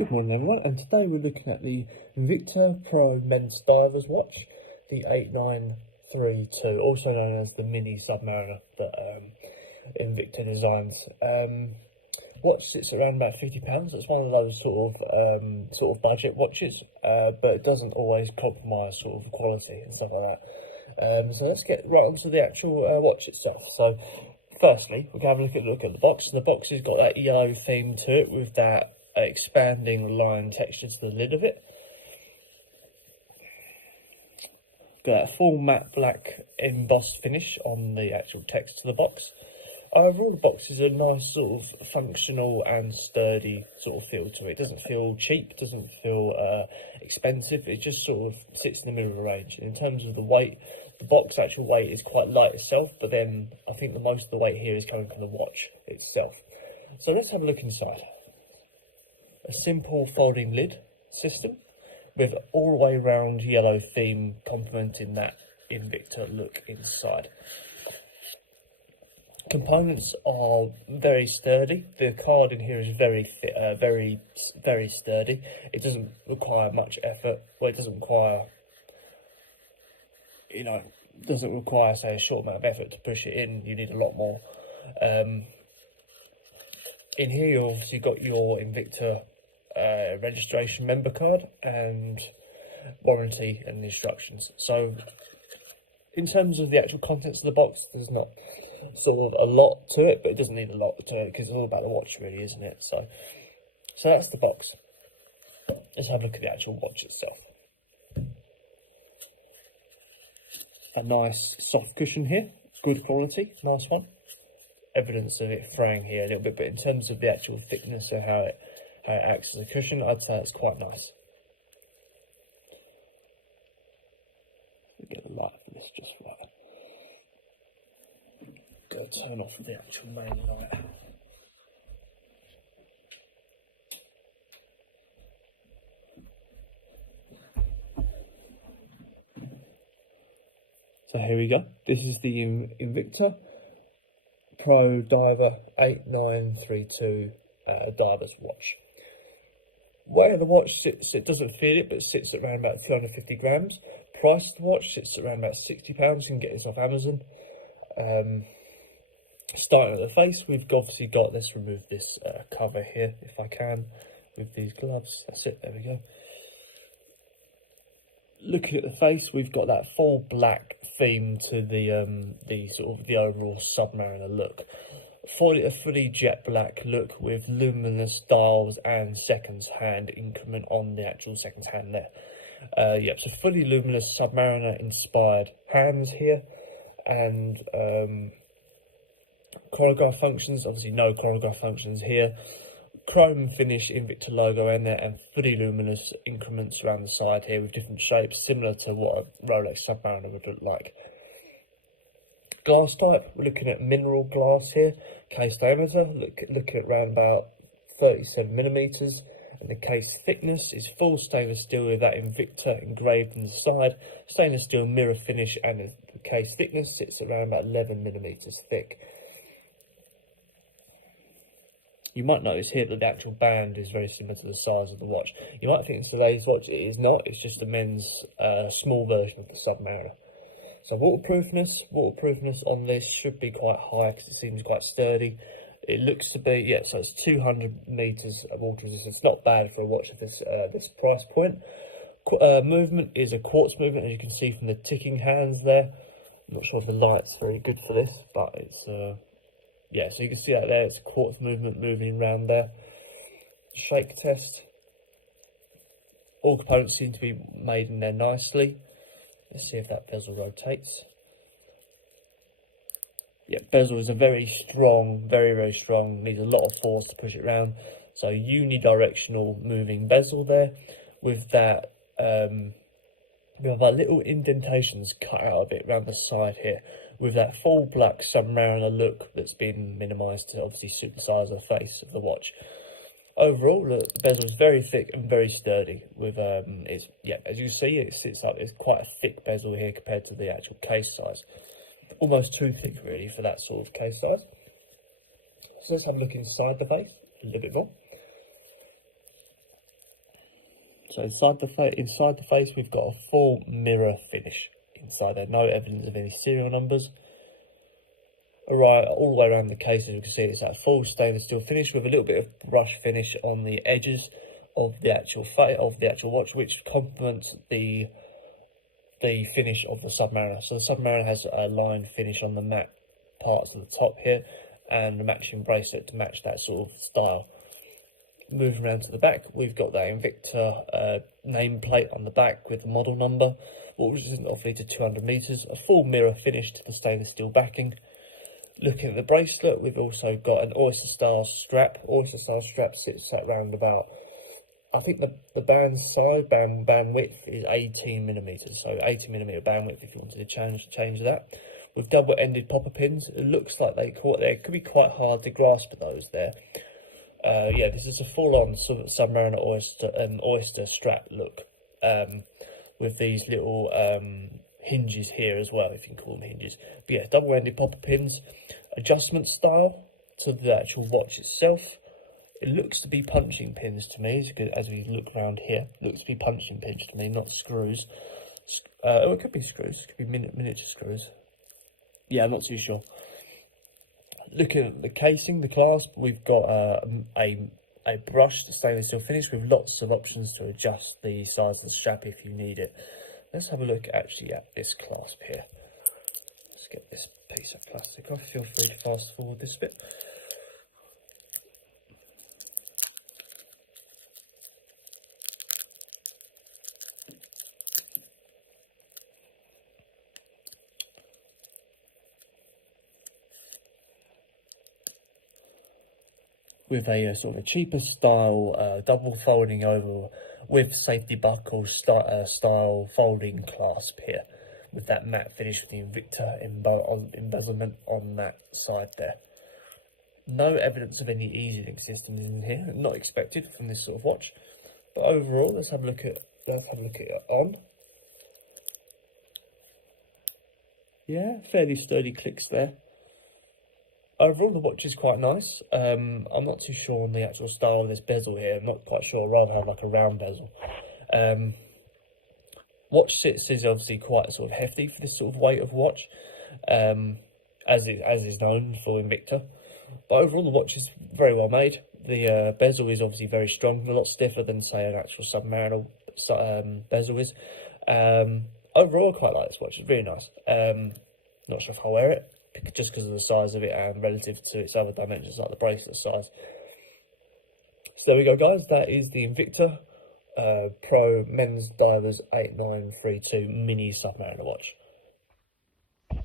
Good morning everyone, and today we're looking at the Invicta Pro Men's Divers watch, the 8932, also known as the Mini Submariner that Invicta designs. Watch sits around about £50. It's one of those sort of budget watches, but it doesn't always compromise sort of the quality and stuff like that. So let's get right onto the actual watch itself. So firstly, we can have a look at the box. The box has got that yellow theme to it with that expanding line texture to the lid of it. Got that full matte black embossed finish on the actual text of the box. Overall, the box is a nice sort of functional and sturdy sort of feel to it. It doesn't feel cheap, doesn't feel expensive. It just sort of sits in the middle of the range. And in terms of the weight, the box actual weight is quite light itself, but then I think the most of the weight here is coming from the watch itself. So let's have a look inside. A simple folding lid system with all the way round yellow theme complementing that Invicta look inside. Components are very sturdy. The card in here is very sturdy. It doesn't require much effort. Well, it doesn't require, doesn't require, say, a short amount of effort to push it in. You need a lot more. In here, you obviously got your Invicta registration member card and warranty and instructions. So, in terms of the actual contents of the box, there's not sort of a lot to it, but it doesn't need a lot to it because it's all about the watch, really, isn't it? So that's the box. Let's have a look at the actual watch itself. A nice soft cushion here, good quality, nice one. Evidence of it fraying here a little bit, but in terms of the actual thickness of how it acts as a cushion, I'd say it's quite nice. Get the light for this just right. Go turn off the actual main light. So here we go. This is the Invicta Pro Diver 8932 diver's watch. Where the watch sits, it doesn't feel it, but it sits at around about 350 grams. Price of the watch sits at around about £60. You can get this off Amazon. Starting at the face, we've obviously got, let's remove this cover here, if I can, with these gloves. That's it, there we go. Looking at the face, we've got that full black theme to the sort of the overall Submariner look. A fully jet black look with luminous dials and seconds hand increment on the actual seconds hand there. Yep, so fully luminous Submariner inspired hands here, and chronograph functions, obviously no chronograph functions here. Chrome finish Invicta logo in there, and fully luminous increments around the side here with different shapes, similar to what a Rolex Submariner would look like. Glass type, we're looking at mineral glass here. Case diameter, looking at around about 37mm, and the case thickness is full stainless steel with that Invicta engraved in the side. Stainless steel mirror finish, and the case thickness sits around about 11mm thick. You might notice here that the actual band is very similar to the size of the watch. You might think in today's watch it is not, it's just a men's small version of the Submariner. So waterproofness on this should be quite high because it seems quite sturdy. It looks to be, yeah, so it's 200 meters of water resistance. It's not bad for a watch at this price point. Movement is a quartz movement, as you can see from the ticking hands there. I'm not sure if the light's very good for this, but it's yeah, so you can see that there, it's a quartz movement moving around there. Shake test. All components seem to be made in there nicely. Let's see if that bezel rotates. Yeah, bezel is a very strong, very strong, needs a lot of force to push it around. So unidirectional moving bezel there with that, we have our little indentations cut out of it around the side here, with that full black Submariner look that's been minimised to obviously suit the size of the face of the watch. Overall, the bezel is very thick and very sturdy. With it's, yeah, as you see, it sits up. It's quite a thick bezel here compared to the actual case size. Almost too thick, really, for that sort of case size. So let's have a look inside the face a little bit more. So inside the face, we've got a full mirror finish inside there. No evidence of any serial numbers. Alright, all the way around the case, as you can see, it's that full stainless steel finish with a little bit of brush finish on the edges of the actual watch, which complements the finish of the Submariner. So the Submariner has a line finish on the matte parts of the top here, and the matching bracelet to match that sort of style. Moving around to the back, we've got that Invicta nameplate on the back with the model number, which is obviously to 200 meters. A full mirror finish to the stainless steel backing. Looking at the bracelet, we've also got an oyster style strap. Oyster style strap sits at around about, I think the band size, band width is 18 millimeters, so 18 millimeter band width if you wanted to change that. With double-ended popper pins, it looks like they could be quite hard to grasp those there. Yeah, this is a full-on Submariner oyster strap look, with these little hinges here as well, if you can call them hinges. But yeah, double-ended popper pins, adjustment style to the actual watch itself. It looks to be punching pins to me, as we look around here. It looks to be punching pins to me, not screws. Oh, it could be screws, it could be miniature screws. Yeah, I'm not too sure. Looking at the casing, the clasp, we've got a brushed stainless steel finish with lots of options to adjust the size of the strap if you need it. Let's have a look actually at this clasp here. Let's get this piece of plastic off. Feel free to fast forward this bit. With a sort of a cheaper style, double folding over with safety buckle style folding clasp here, with that matte finish with the Invicta embezzlement on that side there. No evidence of any easing existing in here, not expected from this sort of watch. But overall, let's have a look at it on. Yeah, fairly sturdy clicks there. Overall, the watch is quite nice. I'm not too sure on the actual style of this bezel here. I'm not quite sure. I'd rather have like a round bezel. Watch sits is obviously quite sort of hefty for this sort of weight of watch, as is known for Invicta. But overall, the watch is very well made. The bezel is obviously very strong, a lot stiffer than say an actual Submariner bezel is. Overall, I quite like this watch. It's really nice. Not sure if I'll wear it, just because of the size of it and relative to its other dimensions like the bracelet size. So there we go, guys. That is the Invicta Pro Men's Divers 8932 Mini Submariner watch.